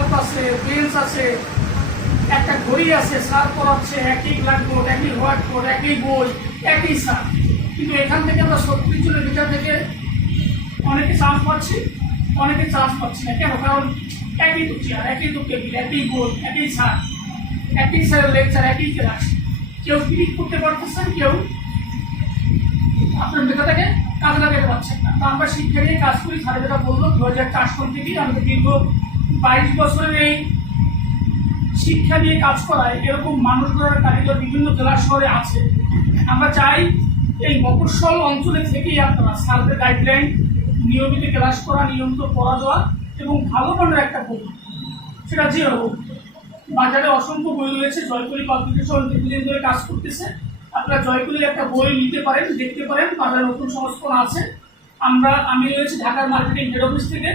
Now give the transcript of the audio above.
Bulb আছে, bench আছে, একটা ঘড়ি আছে, স্যার পড়াচ্ছে একই ব্ল্যাকবোর্ড, একই হোয়াইট বোর্ড, একই বই, একই স্যার। কিন্তু এখান থেকে আমরা 30 জনের ভিতর থেকে অনেকে চান্স পাচ্ছি, অনেকে চান্স পাচ্ছি না। কেন? কারণ একই তো চেয়ার, একই তো টেবিল, একই বই, একই স্যার, একই স্যারের লেকচার, একই ক্লাস। কেউ ক্লিক করতে পারতেছেন, কেউ আপনার মেধাটাকে কাজে লাগাতে পারছেন না। তো আমরা শিক্ষা নিয়ে কাজ করি। স্যার যেটা বললো 2004 সাল থেকেই আমাদের দীর্ঘ 22 বছরের এই শিক্ষা নিয়ে কাজ করায় এরকম মানুষ গড়ার কারিগর বিভিন্ন জেলা শহরে আছে। আমরা চাই এই মফস্বল অঞ্চলে থেকেই আপনারা স্যারদের গাইডলাইন, নিয়মিত ক্লাস করা, নিয়মিত পড়া দেওয়া এবং ভালো মানের একটা বই, সেটা যে হোক। বাজারে অসংখ্য বই রয়েছে, জয়পুরি পাবলিকেশন দীর্ঘদিন ধরে কাজ করতেছে। আপনারা জয়পুরির একটা বই নিতে পারেন, দেখতে পারেন, বাজারে নতুন সংস্করণ আছে। আমি রয়েছি ঢাকার মার্কেটিং হেড অফিস থেকে।